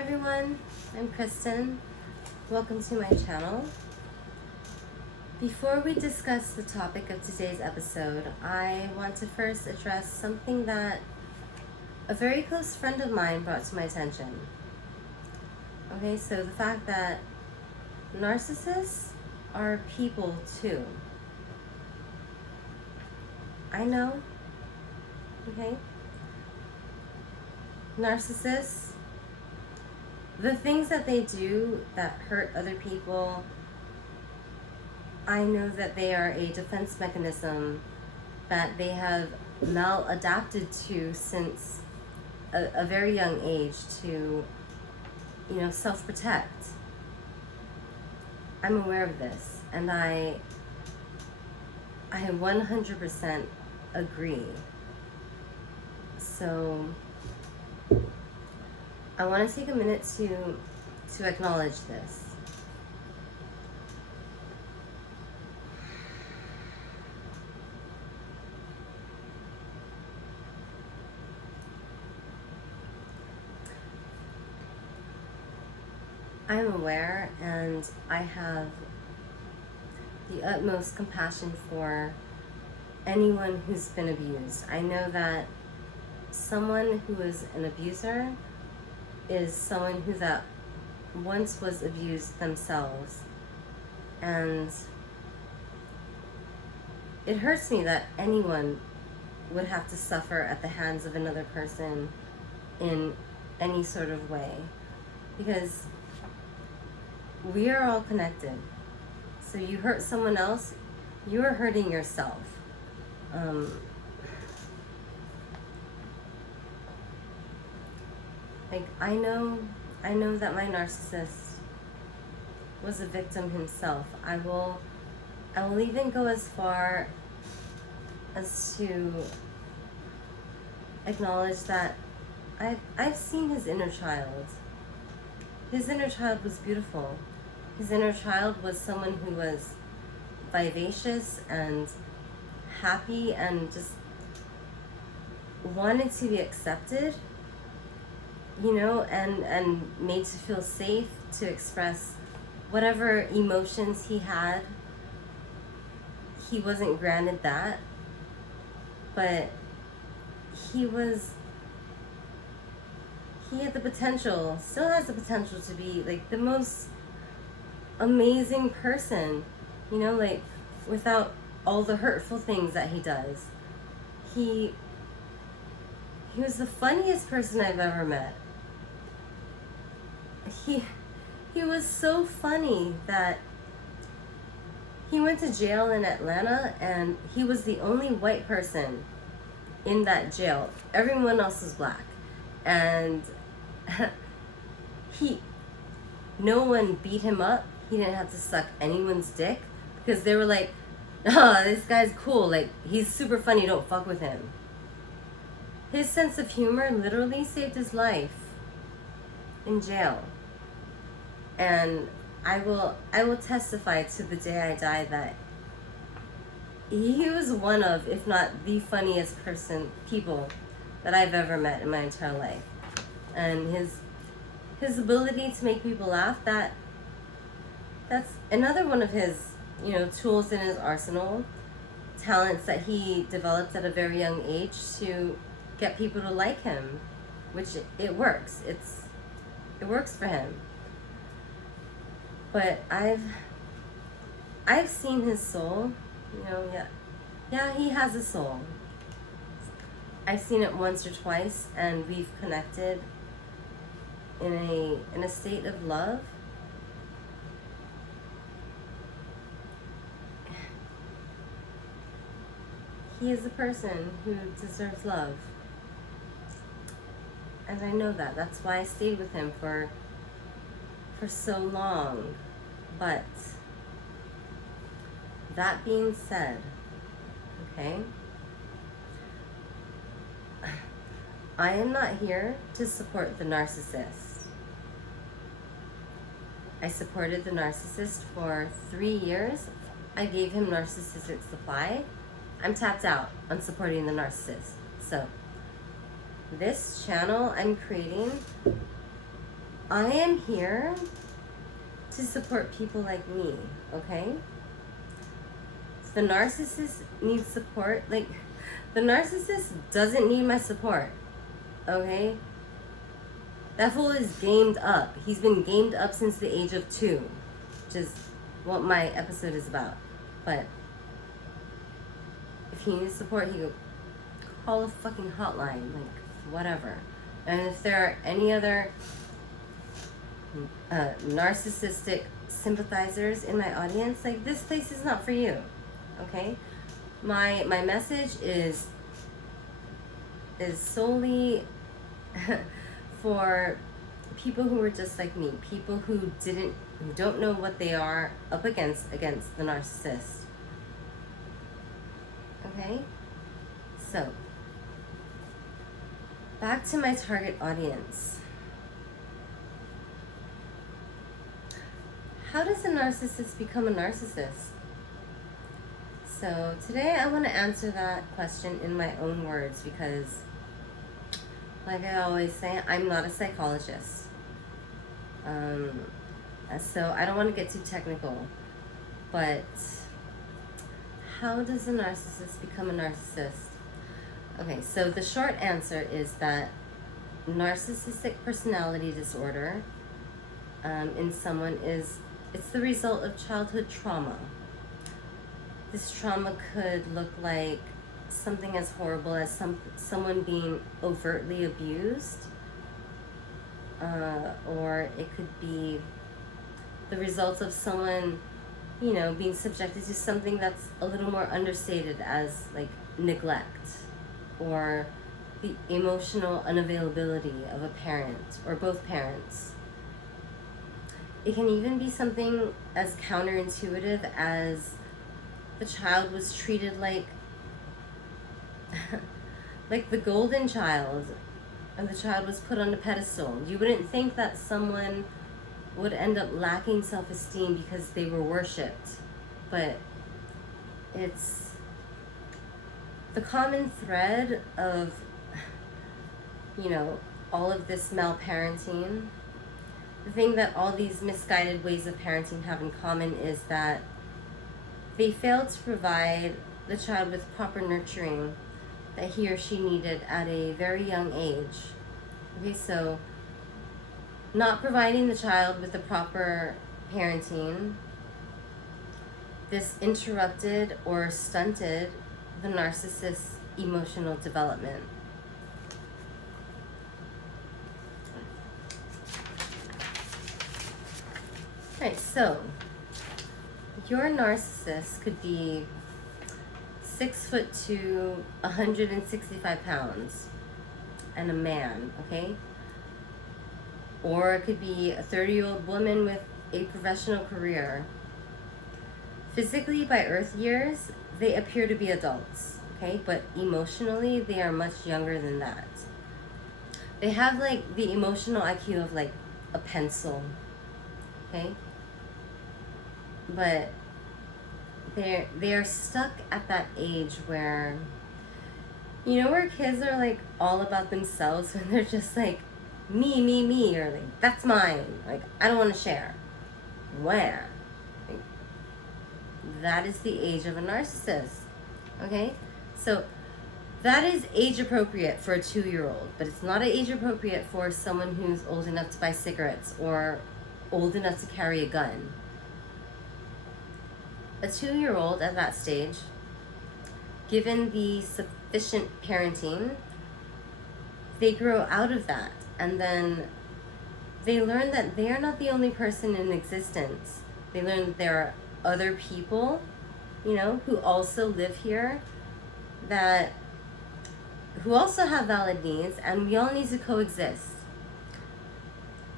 everyone, I'm Kristen. Welcome to my channel. Before we discuss the topic of today's episode, I want to first address something that a very close friend of mine brought to my attention. Okay, so the fact that narcissists are people too. I know, okay? Narcissists, the things that they do that hurt other people, I know that they are a defense mechanism that they have maladapted to since a very young age to, self-protect. I'm aware of this, and I 100% agree. So I want to take a minute to acknowledge this. I'm aware, and I have the utmost compassion for anyone who's been abused. I know that someone who is an abuser is someone who that once was abused themselves, and it hurts me that anyone would have to suffer at the hands of another person in any sort of way, because we are all connected. So you hurt someone else, you are hurting yourself. I know that my narcissist was a victim himself. I will even go as far as to acknowledge that I've seen his inner child. His inner child was beautiful. His inner child was someone who was vivacious and happy and just wanted to be accepted, and made to feel safe to express whatever emotions he had. He wasn't granted that, but he had the potential, still has the potential to be like the most amazing person, without all the hurtful things that he does. He was the funniest person I've ever met. He was so funny that he went to jail in Atlanta, and he was the only white person in that jail. Everyone else was black, and no one beat him up. He didn't have to suck anyone's dick because they were like, "Oh, this guy's cool. Like, he's super funny. Don't fuck with him." His sense of humor literally saved his life in jail. And I will testify to the day I die that he was one of, if not the funniest people that I've ever met in my entire life. And his ability to make people laugh, that's another one of his, tools in his arsenal, talents that he developed at a very young age to get people to like him, which it works. It works for him. But I've seen his soul, yeah, he has a soul. I've seen it once or twice, and we've connected in a state of love. He is a person who deserves love. And I know that. That's why I stayed with him for so long. But that being said, okay, I am not here to support the narcissist. I supported the narcissist for 3 years. I gave him narcissistic supply. I'm tapped out on supporting the narcissist. So this channel I'm creating I am here to support people like me, okay? The narcissist needs support. Like, the narcissist doesn't need my support, okay? That fool is gamed up. He's been gamed up since the age of 2, which is what my episode is about. But if he needs support, he could call a fucking hotline, like, whatever. And if there are any other narcissistic sympathizers in my audience, like, this place is not for you, okay? My message is solely for people who are just like me, people who don't know what they are up against the narcissist. Okay? So, back to my target audience. How does a narcissist become a narcissist? So today I want to answer that question in my own words because, like I always say, I'm not a psychologist. So I don't want to get too technical. But how does a narcissist become a narcissist? Okay, so the short answer is that narcissistic personality disorder in someone it's the result of childhood trauma. This trauma could look like something as horrible as someone being overtly abused, or it could be the results of someone, being subjected to something that's a little more understated as like neglect, or the emotional unavailability of a parent or both parents. It can even be something as counterintuitive as the child was treated like like the golden child, and the child was put on a pedestal. You wouldn't think that someone would end up lacking self-esteem because they were worshipped, but it's the common thread of all of this malparenting. The thing that all these misguided ways of parenting have in common is that they fail to provide the child with proper nurturing that he or she needed at a very young age. Okay, so not providing the child with the proper parenting, this interrupted or stunted the narcissist's emotional development. Right, so your narcissist could be 6'2", 165 pounds, and a man, okay? Or it could be a 30-year-old woman with a professional career. Physically, by Earth years, they appear to be adults, okay? But emotionally, they are much younger than that. They have like the emotional IQ of like a pencil, okay? But they're stuck at that age where, where kids are like all about themselves when they're just like, me, or like, that's mine, like, I don't want to share. Where? Like, that is the age of a narcissist, okay? So that is age appropriate for a 2-year-old, but it's not age appropriate for someone who's old enough to buy cigarettes or old enough to carry a gun. A 2-year-old at that stage, given the sufficient parenting, they grow out of that, and then they learn that they are not the only person in existence. They learn that there are other people, who also live here, who also have valid needs, and we all need to coexist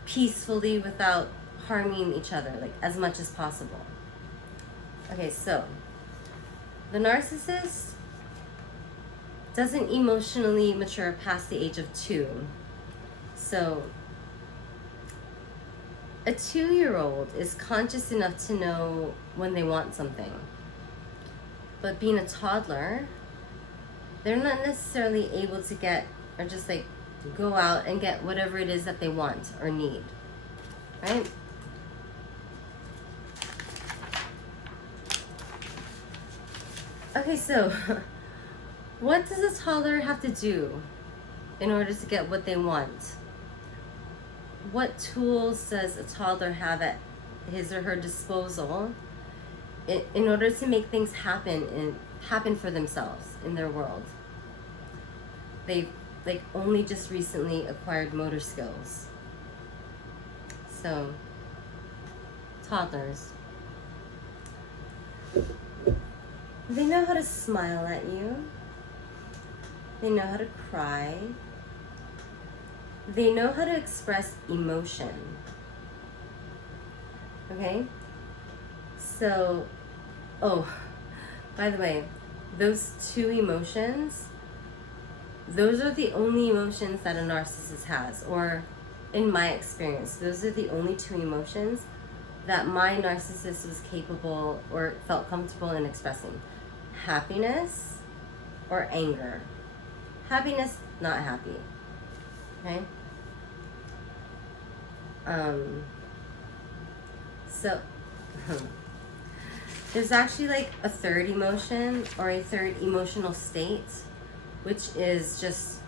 peacefully without harming each other, like, as much as possible. Okay, so the narcissist doesn't emotionally mature past the age of 2. So a 2-year-old is conscious enough to know when they want something. But being a toddler, they're not necessarily able to get, or just like go out and get whatever it is that they want or need. right? Okay, so what does a toddler have to do in order to get what they want? What tools does a toddler have at his or her disposal in order to make things happen for themselves in their world? They've like only just recently acquired motor skills. So, toddlers, they know how to smile at you. They know how to cry. They know how to express emotion. Okay? So, oh, by the way, those two emotions, those are the only emotions that a narcissist has, or in my experience, those are the only two emotions that my narcissist was capable or felt comfortable in expressing. Happiness or anger. Happiness, not happy. Okay? So, there's actually like a third emotion or a third emotional state, which is just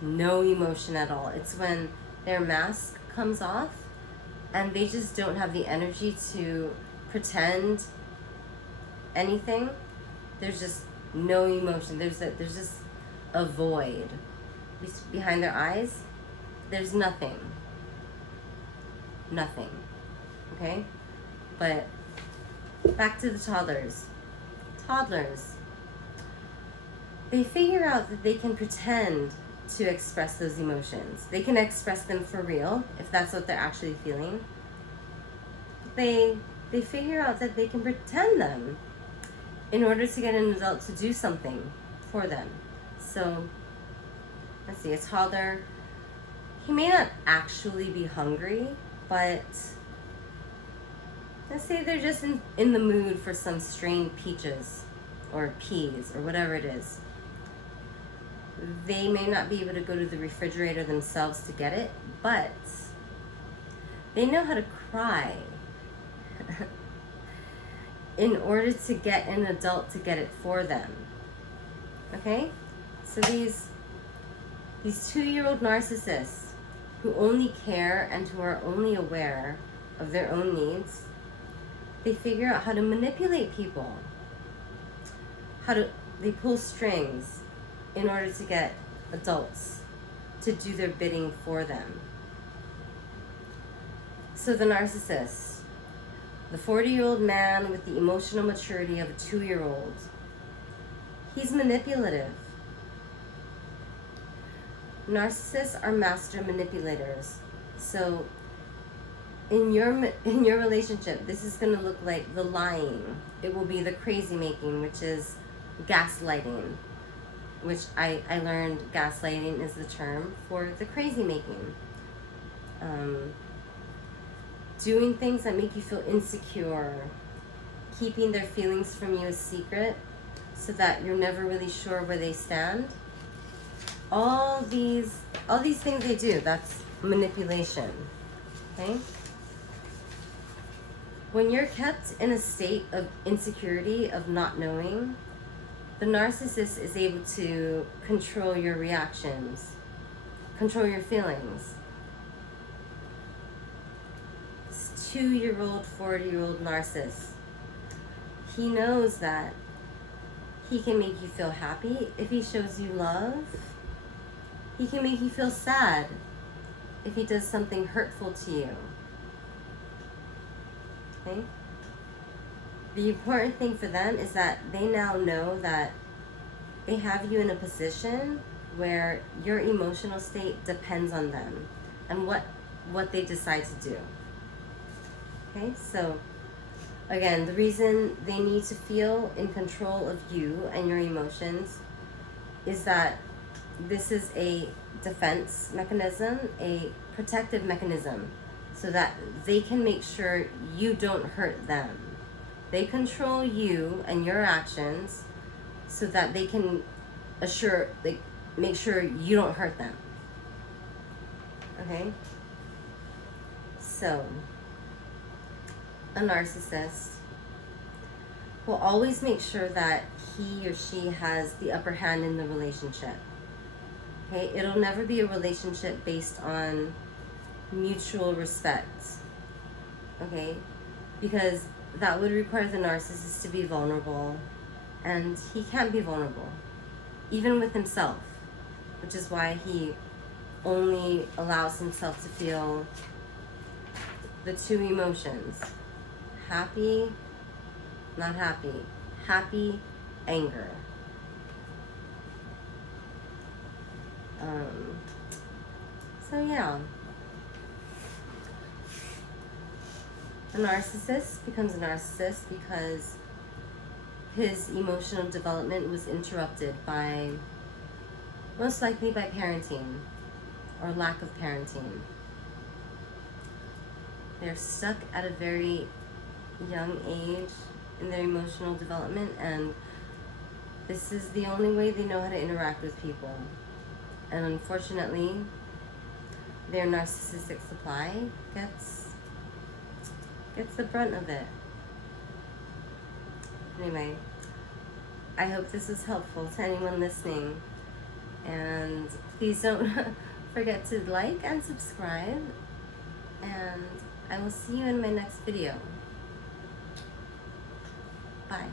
no emotion at all. It's when their mask comes off and they just don't have the energy to pretend anything. There's just no emotion. There's just a void behind their eyes. There's nothing. Okay? But back to the toddlers. Toddlers, they figure out that they can pretend to express those emotions. They can express them for real, if that's what they're actually feeling. They figure out that they can pretend them in order to get an adult to do something for them. So, let's see, a toddler, he may not actually be hungry, but let's say they're just in the mood for some strained peaches or peas or whatever it is. They may not be able to go to the refrigerator themselves to get it, but they know how to cry in order to get an adult to get it for them. Okay? So these 2-year-old narcissists who only care and who are only aware of their own needs, they figure out how to manipulate people. They pull strings in order to get adults to do their bidding for them. So the narcissist, the 40-year-old man with the emotional maturity of a 2-year-old, he's manipulative. Narcissists are master manipulators. So in your relationship, this is going to look like the lying. It will be the crazy making, which is gaslighting, which I learned gaslighting is the term for the crazy making. Doing things that make you feel insecure, keeping their feelings from you a secret so that you're never really sure where they stand. All these things they do, that's manipulation. Okay? When you're kept in a state of insecurity, of not knowing, the narcissist is able to control your reactions, control your feelings. This 2-year-old, 40-year-old narcissist, he knows that he can make you feel happy if he shows you love. He can make you feel sad if he does something hurtful to you. Okay? The important thing for them is that they now know that they have you in a position where your emotional state depends on them and what they decide to do. Okay? So, again, the reason they need to feel in control of you and your emotions is that this is a defense mechanism, a protective mechanism, so that they can make sure you don't hurt them. They control you and your actions so that they can make sure you don't hurt them. Okay? So, a narcissist will always make sure that he or she has the upper hand in the relationship. Okay, it'll never be a relationship based on mutual respect. Okay, because that would require the narcissist to be vulnerable, and he can't be vulnerable, even with himself, which is why he only allows himself to feel the two emotions: happy, not happy, happy, anger. So yeah, a narcissist becomes a narcissist because his emotional development was interrupted by, most likely by parenting or lack of parenting. They're stuck at a very young age in their emotional development, and this is the only way they know how to interact with people. And unfortunately, their narcissistic supply gets the brunt of it. Anyway, I hope this was helpful to anyone listening, and please don't forget to like and subscribe, and I will see you in my next video. Bye.